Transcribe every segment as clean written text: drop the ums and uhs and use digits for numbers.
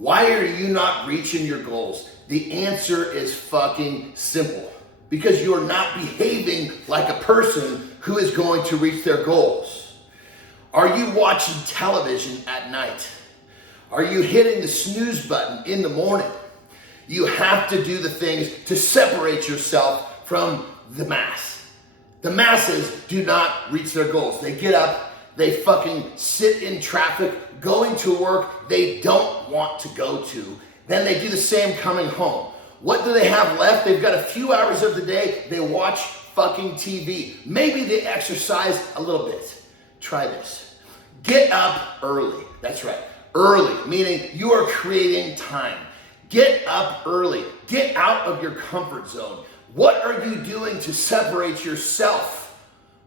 Why are you not reaching your goals? The answer is fucking simple. Because you're not behaving like a person who is going to reach their goals. Are you watching television at night? Are you hitting the snooze button in the morning? You have to do the things to separate yourself from the mass. The masses do not reach their goals. They get up, they fucking sit in traffic, going to work they don't want to go to. Then they do the same coming home. What do they have left? They've got a few hours of the day. They watch fucking TV. Maybe they exercise a little bit. Try this. Get up early. That's right. Early, meaning you are creating time. Get up early. Get out of your comfort zone. What are you doing to separate yourself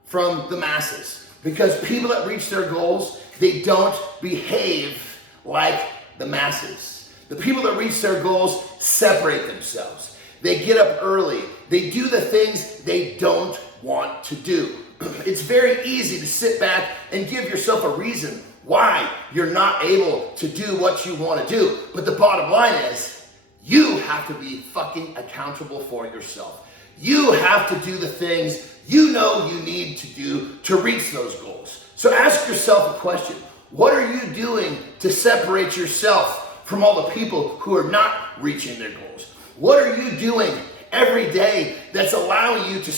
from the masses? Because people that reach their goals, they don't behave like the masses. The people that reach their goals separate themselves. They get up early. They do the things they don't want to do. It's very easy to sit back and give yourself a reason why you're not able to do what you want to do. But the bottom line is, you have to be fucking accountable for yourself. You have to do the things you know you need to do to reach those goals. So ask yourself a question. What are you doing to separate yourself from all the people who are not reaching their goals? What are you doing every day that's allowing you to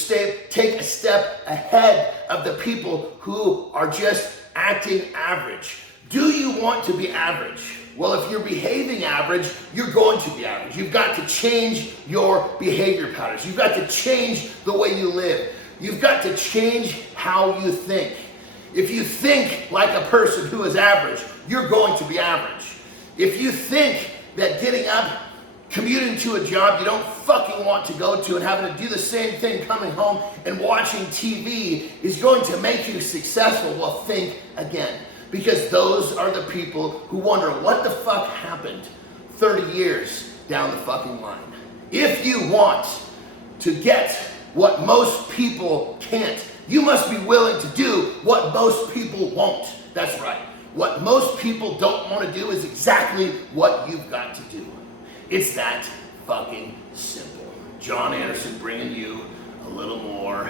take a step ahead of the people who are just acting average? Do you want to be average? Well, if you're behaving average, you're going to be average. You've got to change your behavior patterns. You've got to change the way you live. You've got to change how you think. If you think like a person who is average, you're going to be average. If you think that getting up, commuting to a job you don't fucking want to go to and having to do the same thing coming home and watching TV is going to make you successful, well, think again. Because those are the people who wonder what the fuck happened 30 years down the fucking line. If you want to get what most people can't, you must be willing to do what most people won't. That's right. What most people don't want to do is exactly what you've got to do. It's that fucking simple. John Andersen bringing you a little more